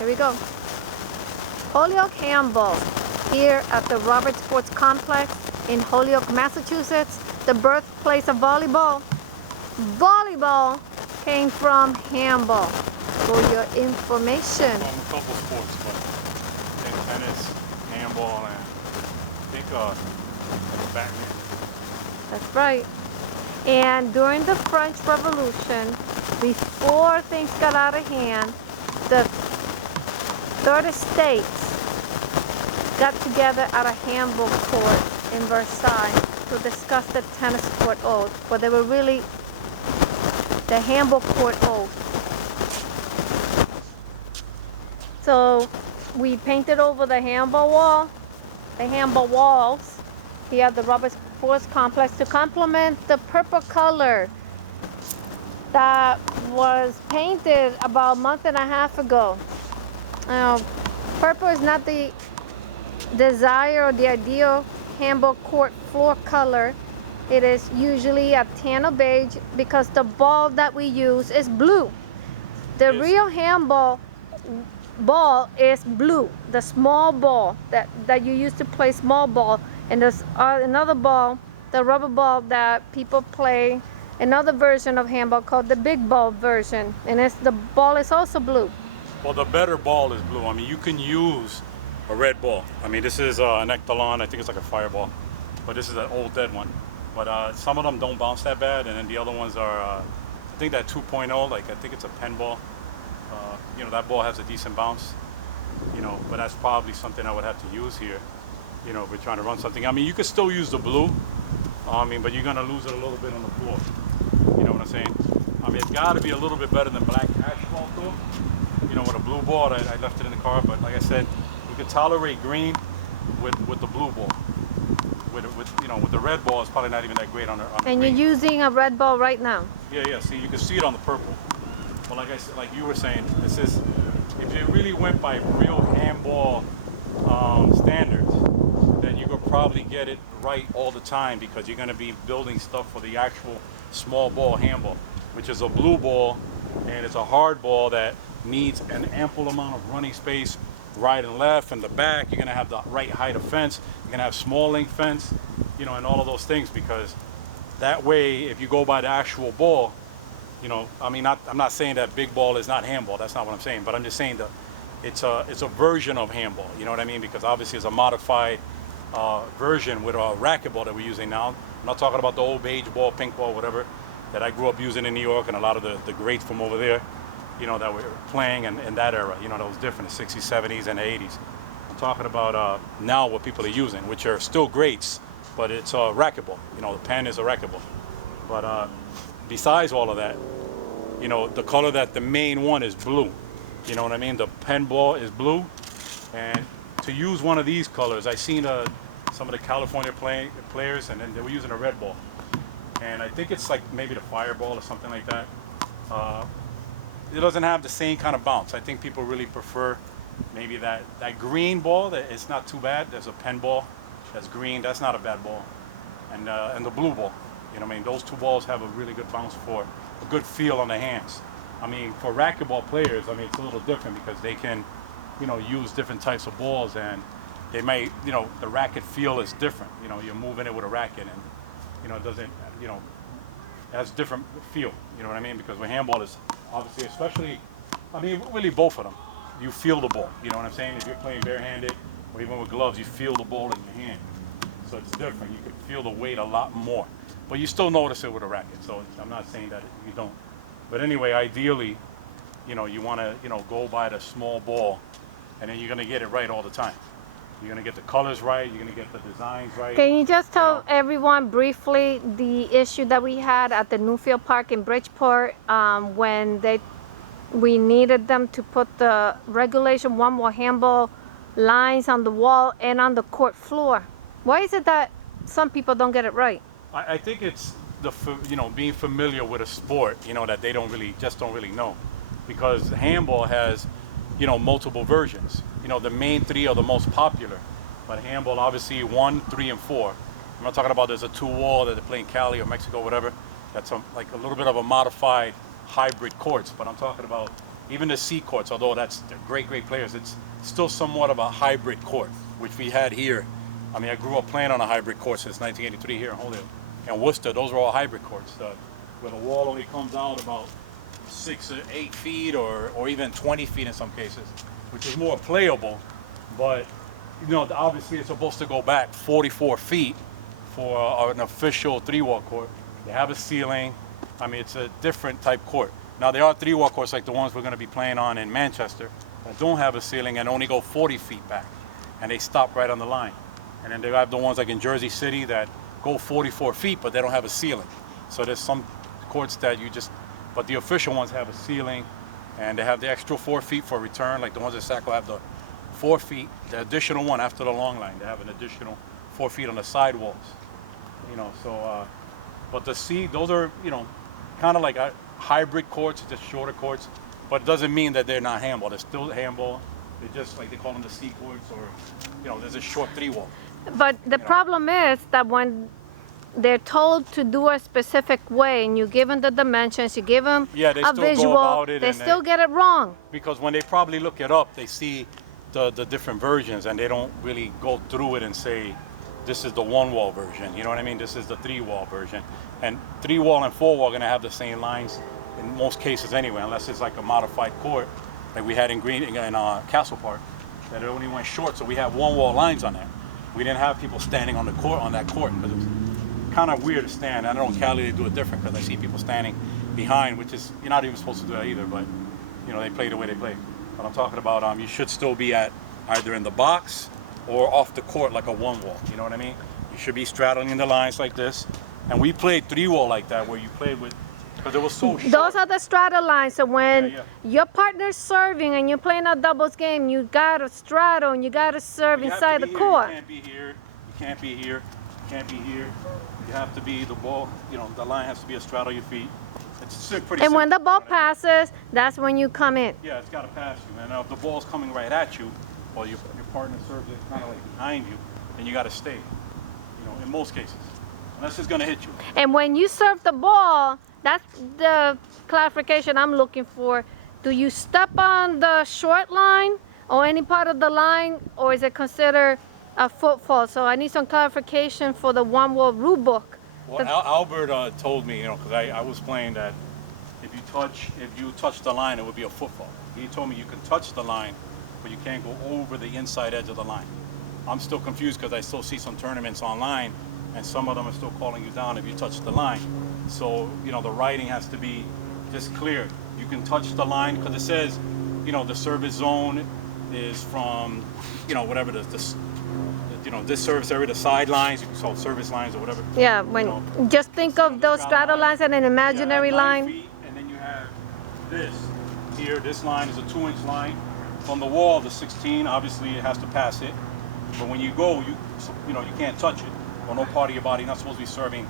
Here we go. Holyoke Handball, here at the Robert Sports Complex in Holyoke, Massachusetts, the birthplace of volleyball. Volleyball came from handball. For your information. From a couple sports, but I think tennis, handball, and I think badminton. That's right. And during the French Revolution, before things got out of hand, the 30 states got together at a handball court in Versailles to discuss the tennis court oath, but they were really the handball court oath. So we painted over the handball walls here at the Robert Sports Complex to complement the purple color that was painted about a month and a half ago. Purple is not the desired or the ideal handball court floor color. It is usually a tan or beige because the ball that we use is blue. The real handball ball is blue, the small ball that you use to play small ball, and there's another ball, the rubber ball that people play, another version of handball called the big ball version, and the ball is also blue. Well, the better ball is blue. I mean, you can use a red ball. I mean, this is an Ectalon, I think it's like a fireball, but this is an old dead one. But some of them don't bounce that bad, and then the other ones are, I think that 2.0, like I think it's a pen ball. You know, that ball has a decent bounce, you know, but that's probably something I would have to use here, you know, if we're trying to run something. I mean, you could still use the blue, I mean, but you're going to lose it a little bit on the floor. You know what I'm saying? I mean, it's got to be a little bit better than black asphalt, though. You know, with a blue ball, I left it in the car, but like I said, you could tolerate green with the blue ball. With the red ball, it's probably not even that great on the And green. you're using a red ball right now. Yeah. See, you can see it on the purple. But like I said, like you were saying, this is, if you really went by real handball standards, then you could probably get it right all the time because you're going to be building stuff for the actual small ball handball, which is a blue ball, and it's a hard ball that needs an ample amount of running space right and left and the back. You're going to have the right height of fence. You're going to have small length fence, you know, and all of those things, because that way, if you go by the actual ball, you know, I mean, I'm not saying that big ball is not handball. That's not what I'm saying. But I'm just saying that it's a version of handball. You know what I mean? Because obviously it's a modified version with a racquetball that we're using now. I'm not talking about the old beige ball, pink ball, whatever, that I grew up using in New York, and a lot of the greats from over there, you know, that were playing in that era. You know, that was different, the 60s, 70s, and the 80s. I'm talking about now what people are using, which are still greats, but it's a racquetball. You know, the pen is a racquetball. But besides all of that, you know, the color that the main one is blue. You know what I mean? The pen ball is blue. And to use one of these colors, I seen some of the California players, and then they were using a red ball. And I think it's like maybe the fireball or something like that. It doesn't have the same kind of bounce. I think people really prefer maybe that green ball. That it's not too bad. There's a pen ball that's green. That's not a bad ball. And the blue ball. You know what I mean? Those two balls have a really good bounce for a good feel on the hands. I mean, for racquetball players, I mean, it's a little different because they can, you know, use different types of balls, and they might, you know, the racket feel is different. You know, you're moving it with a racket, and, you know, it doesn't, you know, it has a different feel. You know what I mean? Because with handball is obviously, especially, I mean, really both of them, you feel the ball. You know what I'm saying? If you're playing barehanded or even with gloves, you feel the ball in your hand. So it's different. You can feel the weight a lot more. But you still notice it with a racket, so I'm not saying that you don't. But anyway, ideally, you know, you want to, you know, go by the small ball, and then you're going to get it right all the time. You're going to get the colors right, you're going to get the designs right. Can you just tell everyone briefly the issue that we had at the Newfield Park in Bridgeport when we needed them to put the regulation one more handball lines on the wall and on the court floor? Why is it that some people don't get it right? I think it's you know, being familiar with a sport, you know, that they don't really know, because handball has, you know, multiple versions. You know, the main three are the most popular, but handball obviously 1, 3, and 4. I'm not talking about there's a 2-wall that they play in Cali or Mexico, whatever. That's like a little bit of a modified hybrid courts, but I'm talking about even the C courts, although they're great players, it's still somewhat of a hybrid court, which we had here. I mean, I grew up playing on a hybrid court since 1983 here in Holyoke. And Worcester, those were all hybrid courts, where the wall only comes out about 6 or 8 feet or even 20 feet in some cases, which is more playable. But, you know, obviously it's supposed to go back 44 feet for an official 3-wall court. They have a ceiling. I mean, it's a different type court. Now, there are 3-wall courts like the ones we're going to be playing on in Manchester that don't have a ceiling and only go 40 feet back, and they stop right on the line. And then they have the ones like in Jersey City that go 44 feet, but they don't have a ceiling. So there's some courts that but the official ones have a ceiling, and they have the extra 4 feet for return, like the ones at Saco have the 4 feet, the additional one after the long line. They have an additional 4 feet on the sidewalls. You know, so, but those are, you know, kind of like hybrid courts, just shorter courts, but it doesn't mean that they're not handball. They're still handball. They're just like they call them the C courts, or, you know, there's a short 3-wall. But the problem is that when they're told to do a specific way and you give them the dimensions, you give them a visual, they still get it wrong. Because when they probably look it up, they see the different versions and they don't really go through it and say, this is the 1-wall version, you know what I mean? This is the 3-wall version. And 3-wall and 4-wall are gonna have the same lines in most cases anyway, unless it's like a modified court, like we had in Castle Park, that it only went short, so we had 1-wall lines on there. We didn't have people standing on that court, because it was kind of weird to stand. I know in Cali they do it different, because I see people standing behind, which is, you're not even supposed to do that either, but you know, they play the way they play. But I'm talking about you should still be at either in the box or off the court like a 1-wall, you know what I mean? You should be straddling the lines like this. And we played 3-wall like that, where you played with, because it was so short. Those are the straddle lines, so when your partner's serving and you're playing a doubles game, you gotta straddle and you gotta serve inside the court. You can't be here, you can't be here, you can't be here. You have to be the ball, you know, the line has to be a straddle your feet. It's pretty simple. And when the ball passes, that's when you come in. Yeah, it's got to pass you. And if the ball's coming right at you, or your partner serves it kind of like behind you, then you got to stay, you know, in most cases. Unless it's going to hit you. And when you serve the ball, that's the clarification I'm looking for. Do you step on the short line or any part of the line, or is it considered a footfall? So I need some clarification for the 1-wall rule book. Well, Albert told me, you know, because I was playing that if you touch the line, it would be a football. He told me you can touch the line, but you can't go over the inside edge of the line. I'm still confused because I still see some tournaments online, and some of them are still calling you down if you touch the line. So, you know, the writing has to be just clear. You can touch the line because it says, you know, the service zone is from, you know, whatever you know, this service area, the sidelines, you can call service lines or whatever. Yeah, when you know, just think of those straddle lines and an imaginary line. Feet, and then you have this here. This line is a 2-inch line from the wall. The 16, obviously, it has to pass it. But when you go, you know, you can't touch it. Or no part of your body. You're not supposed to be serving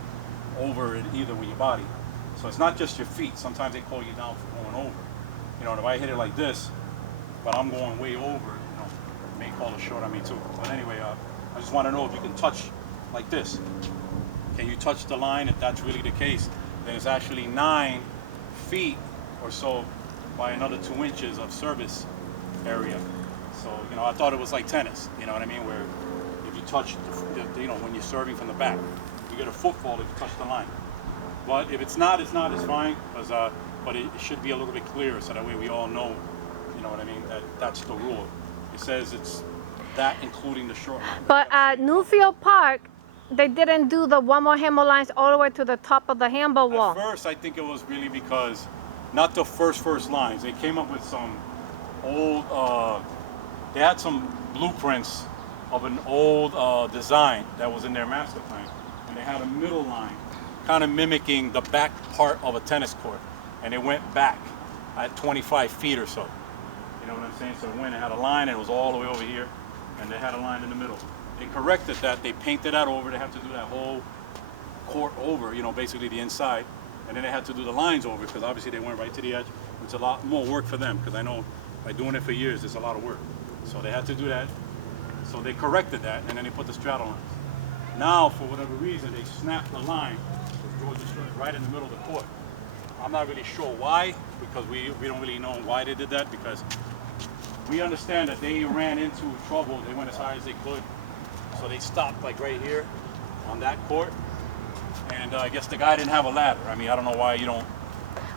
over it either with your body. So it's not just your feet. Sometimes they call you down for going over. You know, and if I hit it like this, but I'm going way over, you know, they may call it short on me too. But anyway, I just want to know if you can touch like this. Can you touch the line? If that's really the case, then it's actually 9 feet or so by another 2 inches of service area. So, you know, I thought it was like tennis, you know what I mean? Where if you touch, you know, when you're serving from the back, you get a football if you touch the line. But if it's not, it's fine. But it should be a little bit clearer so that way we all know, you know what I mean, that's the rule. It says it's that including the short line. But at Newfield Park, they didn't do the 1-wall handball lines all the way to the top of the handball wall. At first, I think it was really because, not the first lines. They came up with some old, they had some blueprints of an old design that was in their master plan. And they had a middle line, kind of mimicking the back part of a tennis court. And it went back at 25 feet or so. You know what I'm saying? So it went and had a line, and it was all the way over here. And they had a line in the middle. They corrected that. They painted that over. They have to do that whole court over, you know, basically the inside. And then they had to do the lines over because obviously they went right to the edge. It's a lot more work for them because I know by doing it for years, it's a lot of work. So they had to do that. So they corrected that, and then they put the straddle lines. Now, for whatever reason, they snapped the line, which goes right in the middle of the court. I'm not really sure why, because we don't really know why they did that, because we understand that they ran into trouble. They went as high as they could. So they stopped like right here on that court. And I guess the guy didn't have a ladder. I mean, I don't know why you don't.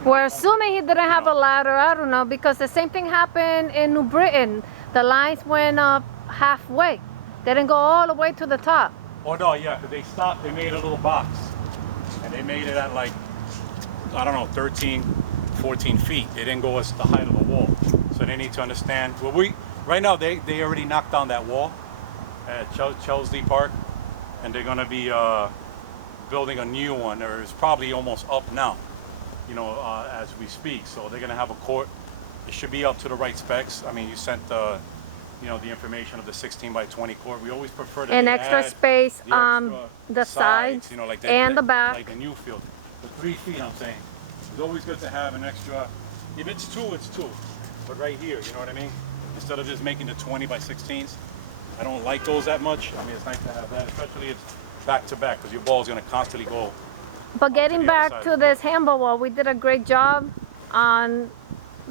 We're assuming he didn't have a ladder. I don't know, because the same thing happened in New Britain. The lines went up halfway. They didn't go all the way to the top. Oh no, yeah, because they stopped, they made a little box. And they made it at like, I don't know, 13, 14 feet. They didn't go as the height of the wall. So they need to understand. Well, right now they already knocked down that wall at Chelsea Park, and they're gonna be building a new one, or it's probably almost up now, you know, as we speak. So they're gonna have a court. It should be up to the right specs. I mean, you sent the, you know, the information of the 16 by 20 court. We always prefer that And they extra add space the on extra the sides, you know, like and the back. like the new field. The 3 feet, I'm saying, it's always good to have an extra. If it's 2, it's 2. But right here, you know what I mean? Instead of just making the 20 by 16s, I don't like those that much. I mean, it's nice to have that, especially it's back to back, because your ball is going to constantly go. But getting back to this handball wall, we did a great job on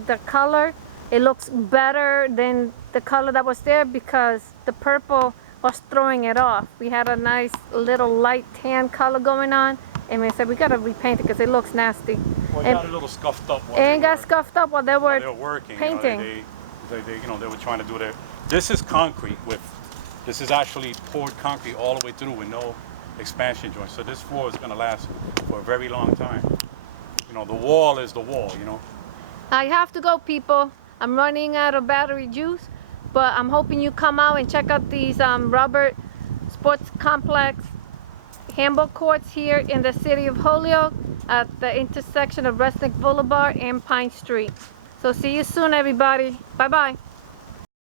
the color. It looks better than the color that was there, because the purple was throwing it off. We had a nice little light tan color going on, and we said we gotta repaint it because it looks nasty. Well, it got a little scuffed up. And got scuffed up while they were working. painting. You know, they were trying to do their. This is concrete with. This is actually poured concrete all the way through with no expansion joints. So this floor is going to last for a very long time. You know, the wall is the wall. You know. I have to go, people. I'm running out of battery juice, but I'm hoping you come out and check out these Robert Sports Complex handball courts here in the city of Holyoke at the intersection of Resnic Boulevard and Pine Street. So see you soon, everybody. Bye-bye.